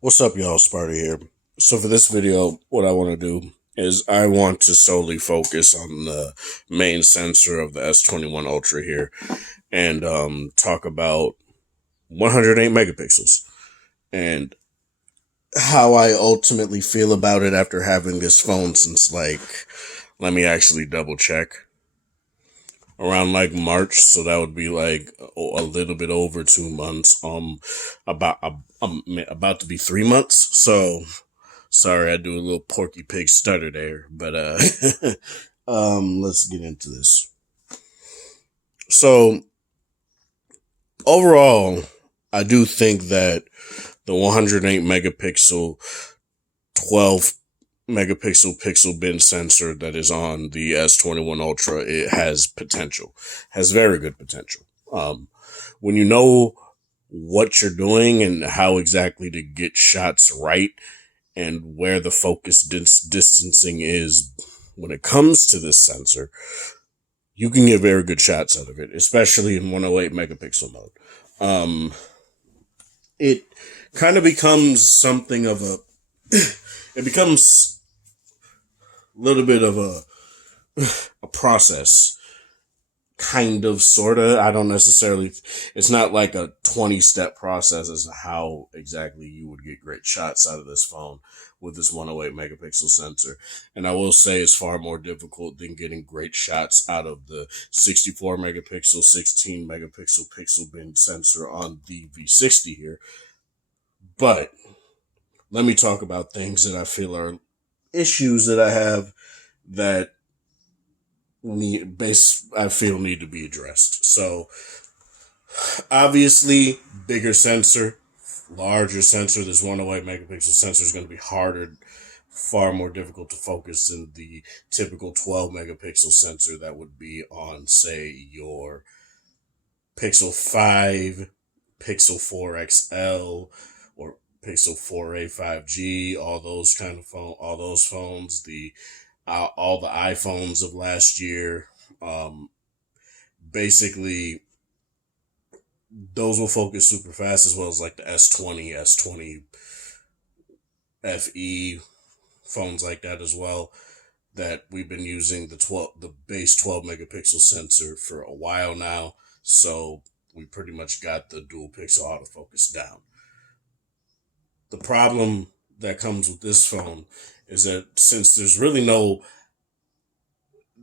What's up, y'all? Sparta here. So, for this video, what I want to do is I want to solely focus on the main sensor of the S21 Ultra here and talk about 108 megapixels and how I ultimately feel about it after having this phone since, let me actually double check. Around March, so that would be a little bit over 2 months. About to be 3 months. So sorry, I do a little Porky Pig stutter there, but let's get into this. So overall, I do think that the 108 megapixel, 12 megapixel pixel bin sensor that is on the S21 Ultra, it has potential, has very good potential. When you know what you're doing and how exactly to get shots right and where the focus distancing is when it comes to this sensor, you can get very good shots out of it, especially in 108 megapixel mode. It kind of becomes something of a, it becomes a little bit of a process, kind of, sort of. I don't necessarily, it's not like a 20-step process as to how exactly you would get great shots out of this phone with this 108 megapixel sensor. And I will say it's far more difficult than getting great shots out of the 64 megapixel, 16 megapixel pixel bin sensor on the V60 here. But let me talk about things that I feel are issues that I have that I feel need to be addressed. So obviously, bigger sensor, larger sensor. This 108 megapixel sensor is going to be harder, far more difficult to focus than the typical 12 megapixel sensor that would be on, say, your Pixel 5, Pixel 4 XL, or Pixel 4a 5G. All those all those phones. All the iPhones of last year. Basically, those will focus super fast, as well as like the S20, S20 FE phones like that as well. That we've been using the base 12 megapixel sensor for a while now, so we pretty much got the dual pixel autofocus down. The problem that comes with this phone is that since there's really no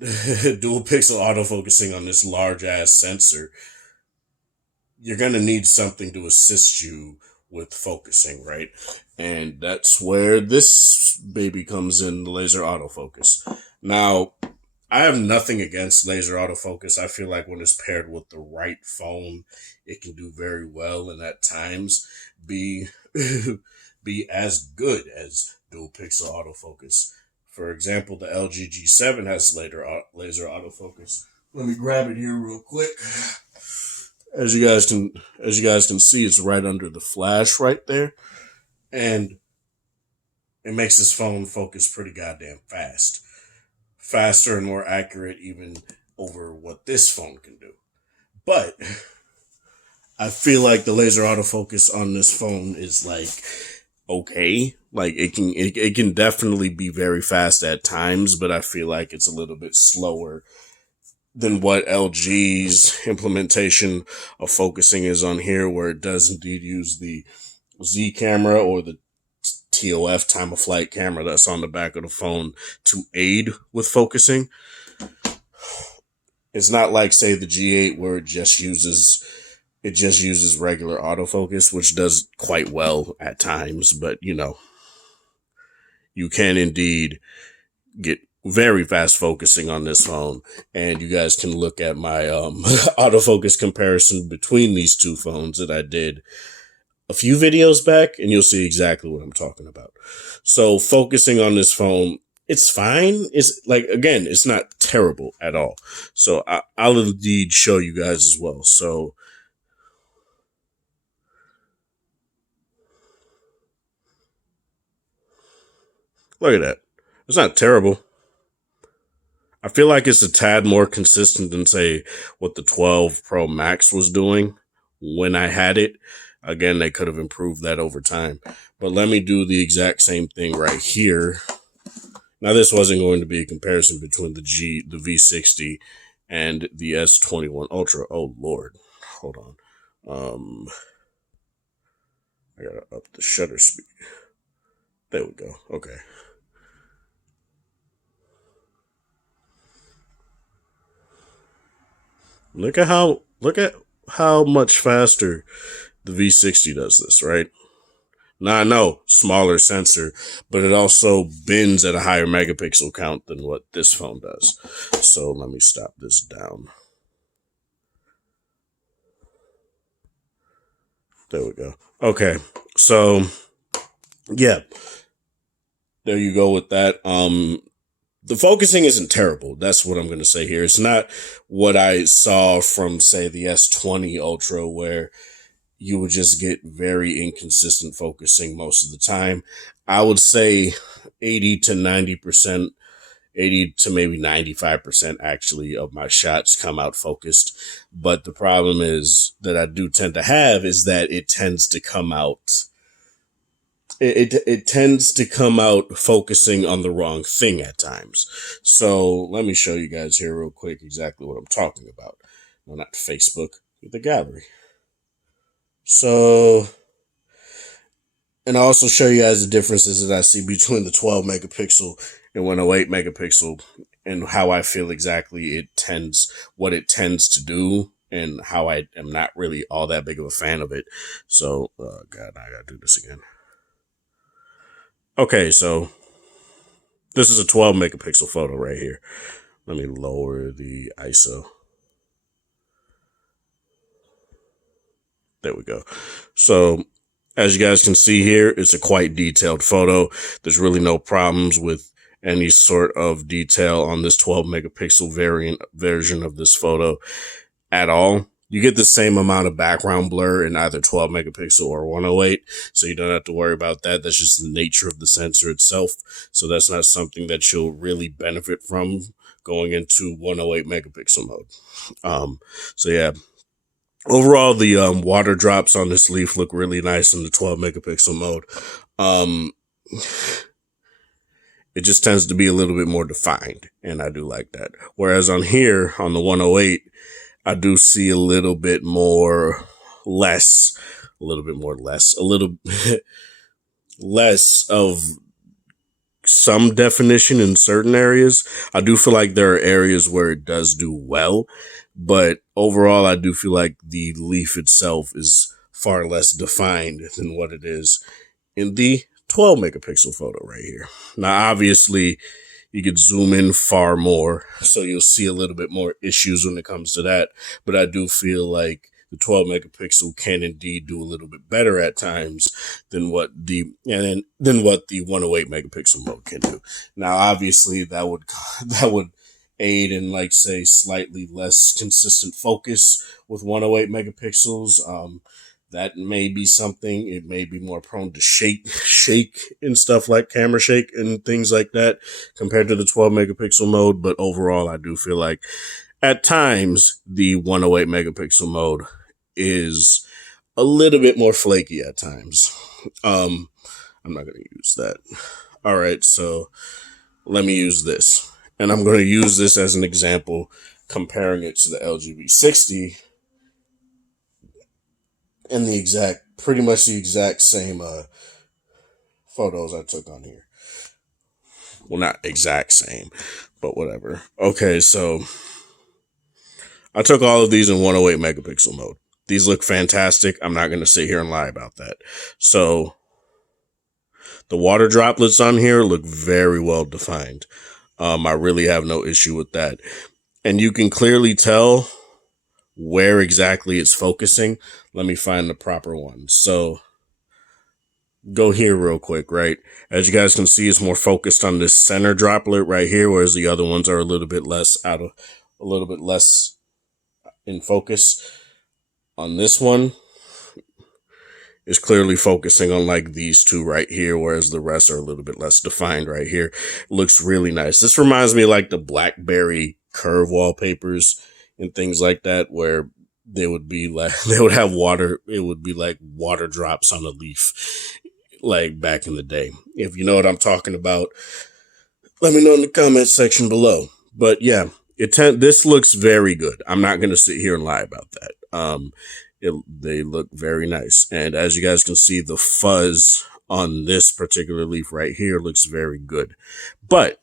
dual pixel autofocusing on this large ass sensor, you're going to need something to assist you with focusing, right? And that's where this baby comes in, the laser autofocus. Now, I have nothing against laser autofocus. I feel like when it's paired with the right phone, it can do very well, and at times be be as good as dual pixel autofocus. For example, the LG G7 has laser autofocus. Let me grab it here real quick. As you guys can see, it's right under the flash right there, and it makes this phone focus pretty goddamn fast, faster and more accurate even over what this phone can do. But I feel like the laser autofocus on this phone is okay. Like it can definitely be very fast at times, but I feel like it's a little bit slower than what LG's implementation of focusing is on here, where it does indeed use the Z camera or the TOF, time of flight camera, that's on the back of the phone to aid with focusing. It's not like, say, the G8, where it just uses regular autofocus, which does quite well at times, but you can indeed get very fast focusing on this phone, and you guys can look at my autofocus comparison between these two phones that I did a few videos back, and you'll see exactly what I'm talking about. So focusing on this phone, it's fine. It's again, it's not terrible at all. So I'll indeed show you guys as well. So look at that. It's not terrible. I feel like it's a tad more consistent than, say, what the 12 Pro Max was doing when I had it. Again, they could have improved that over time. But let me do the exact same thing right here. Now, this wasn't going to be a comparison between the V60 and the S21 Ultra. Oh, Lord. Hold on. I gotta up the shutter speed. There we go. Okay. Look at how much faster the V60 does this, right? Now I know, smaller sensor, but it also bends at a higher megapixel count than what this phone does. So let me stop this down. There we go. Okay, so yeah, there you go with that. The focusing isn't terrible. That's what I'm going to say here. It's not what I saw from, say, the S20 Ultra, where you would just get very inconsistent focusing most of the time. I would say 80 to 90%, 80 to maybe 95% actually of my shots come out focused. But the problem is that I do tend to have is that it tends to come out. It tends to come out focusing on the wrong thing at times. So let me show you guys here real quick exactly what I'm talking about. No, not Facebook, the gallery. So, and I'll also show you guys the differences that I see between the 12 megapixel and 108 megapixel and how I feel exactly what it tends to do and how I am not really all that big of a fan of it. So, God, I gotta do this again. Okay, so this is a 12 megapixel photo right here. Let me lower the ISO. There we go. So as you guys can see here, it's a quite detailed photo. There's really no problems with any sort of detail on this 12 megapixel version of this photo at all. You get the same amount of background blur in either 12 megapixel or 108, so you don't have to worry about that. That's just the nature of the sensor itself. So that's not something that you'll really benefit from going into 108 megapixel mode. So yeah, overall, the water drops on this leaf look really nice in the 12 megapixel mode. It just tends to be a little bit more defined, and I do like that. Whereas on here, on the 108, I do see a little bit less of some definition in certain areas. I do feel like there are areas where it does do well, but overall, I do feel like the leaf itself is far less defined than what it is in the 12 megapixel photo right here. Now, obviously, you could zoom in far more, so you'll see a little bit more issues when it comes to that. But I do feel like the 12 megapixel can indeed do a little bit better at times than what the 108 megapixel mode can do. Now, obviously, that would aid in, like, say, slightly less consistent focus with 108 megapixels. That may be something. It may be more prone to shake and stuff like camera shake and things like that compared to the 12 megapixel mode. But overall, I do feel like at times the 108 megapixel mode is a little bit more flaky at times. I'm not going to use that. All right, so let me use this. And I'm going to use this as an example, comparing it to the LG V60 and pretty much the exact same photos I took on here. Well, not exact same, but whatever. Okay, so I took all of these in 108 megapixel mode. These look fantastic. I'm not going to sit here and lie about that. So the water droplets on here look very well defined. I really have no issue with that. And you can clearly tell where exactly it's focusing. Let me find the proper one. So go here real quick, right? As you guys can see, it's more focused on this center droplet right here, whereas the other ones are a little bit less in focus. On this one, is clearly focusing on like these two right here, whereas the rest are a little bit less defined right here. It looks really nice. This reminds me of like the BlackBerry curve wallpapers and things like that, where they would be like, they would have water. It would be like water drops on a leaf, like back in the day. If you know what I'm talking about, let me know in the comment section below. But yeah, this looks very good. I'm not going to sit here and lie about that. They look very nice. And as you guys can see, the fuzz on this particular leaf right here looks very good. But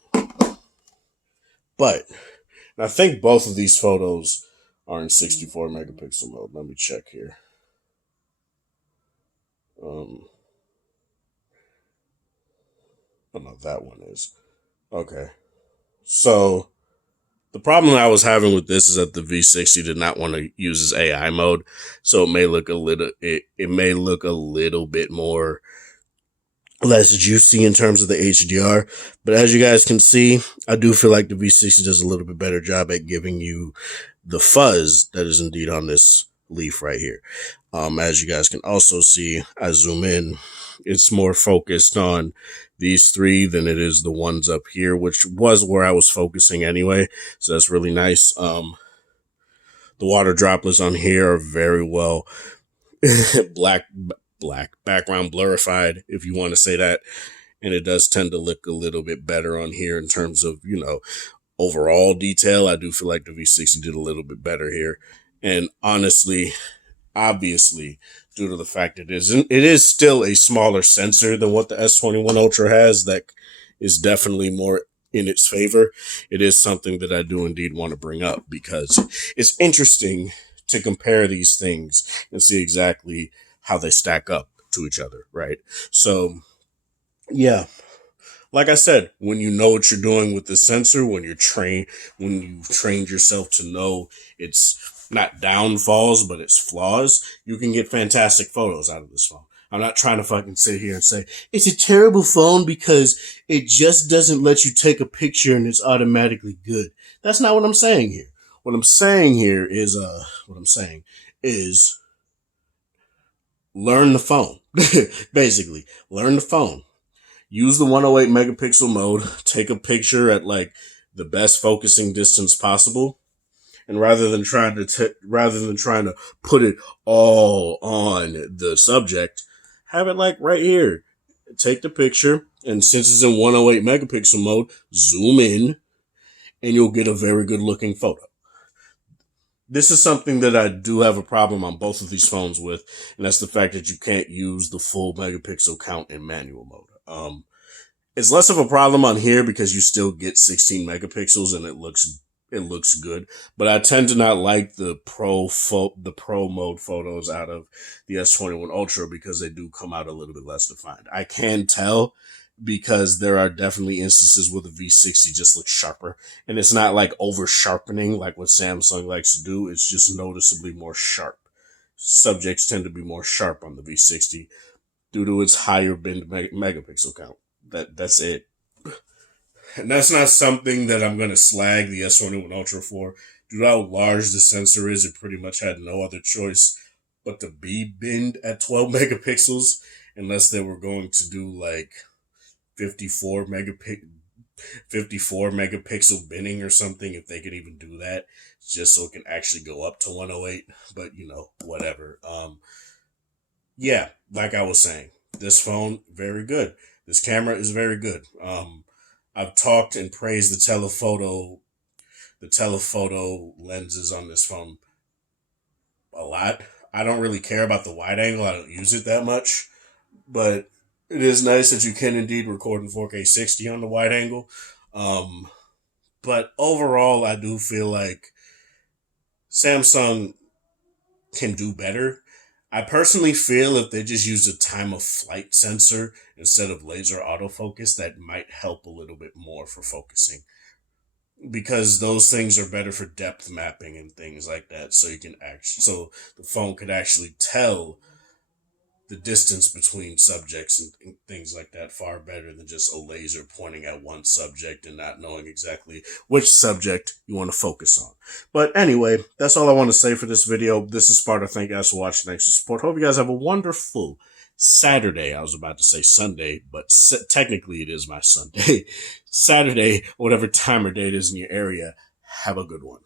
I think both of these photos are in 64 megapixel mode. Let me check here. Oh no, that one is. Okay. So the problem I was having with this is that the V60 did not want to use its AI mode, so it may look a little bit more less juicy in terms of the HDR. But as you guys can see, I do feel like the V60 does a little bit better job at giving you the fuzz that is indeed on this leaf right here. As you guys can also see, I zoom in, it's more focused on these three than it is the ones up here, which was where I was focusing anyway. So that's really nice. The water droplets on here are very well black background blurified, if you want to say that. And it does tend to look a little bit better on here in terms of, overall detail. I do feel like the V60 did a little bit better here. And honestly, obviously, due to the fact it is still a smaller sensor than what the S21 Ultra has, that is definitely more in its favor. It is something that I do indeed want to bring up because it's interesting to compare these things and see exactly how they stack up to each other, right? So, yeah. Like I said, when you know what you're doing with the sensor, when you've trained yourself to know it's not downfalls, but it's flaws, you can get fantastic photos out of this phone. I'm not trying to fucking sit here and say it's a terrible phone because it just doesn't let you take a picture and it's automatically good. That's not what I'm saying here. What I'm saying here is, learn the phone. Basically, learn the phone. Use the 108 megapixel mode, take a picture at like the best focusing distance possible. And rather than trying to put it all on the subject, have it like right here. Take the picture, and since it's in 108 megapixel mode, zoom in, and you'll get a very good looking photo. This is something that I do have a problem on both of these phones with, and that's the fact that you can't use the full megapixel count in manual mode. It's less of a problem on here because you still get 16 megapixels and it looks good. But I tend to not like the pro mode photos out of the S21 Ultra because they do come out a little bit less defined. I can tell because there are definitely instances where the V60 just looks sharper, and it's not like over sharpening like what Samsung likes to do. It's just noticeably more sharp. Subjects tend to be more sharp on the V60 due to its higher bin megapixel count. That's it. And that's not something that I'm going to slag the S21 Ultra for. Due to how large the sensor is, it pretty much had no other choice but to be binned at 12 megapixels, unless they were going to do like 54 megapixel binning or something, if they could even do that, just so it can actually go up to 108. But, whatever. Yeah, like I was saying, this phone, very good. This camera is very good. I've talked and praised the telephoto lenses on this phone a lot. I don't really care about the wide angle. I don't use it that much, but it is nice that you can indeed record in 4K 60 on the wide angle. But overall, I do feel like Samsung can do better. I personally feel if they just use a time of flight sensor instead of laser autofocus, that might help a little bit more for focusing, because those things are better for depth mapping and things like that. So so the phone could actually tell the distance between subjects and things like that far better than just a laser pointing at one subject and not knowing exactly which subject you want to focus on. But anyway, that's all I want to say for this video. This is Sparta. Thank you guys for watching. Thanks for support. Hope you guys have a wonderful Saturday. I was about to say Sunday, but technically it is my Sunday. Saturday, whatever time or day it is in your area. Have a good one.